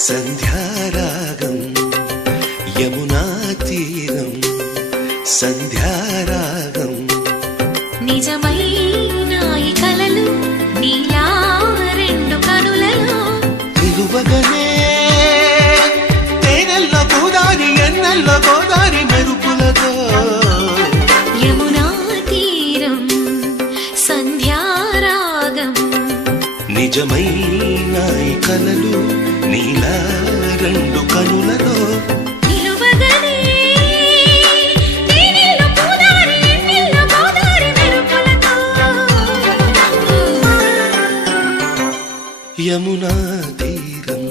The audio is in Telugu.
సంధ్యారాగం యమునా తీరం సంధ్యారాగం నిజమైన ఈ కలలు నీలా రెండు కనులలో నిలువగనే తేనెల్లో గోదారి ఎన్నెల్లో గోదారి మెరుపులతో యమునా తీరం సంధ్యారాగం నిజమైన ఈ కలలు నీలా రెండు కనులలో యమునా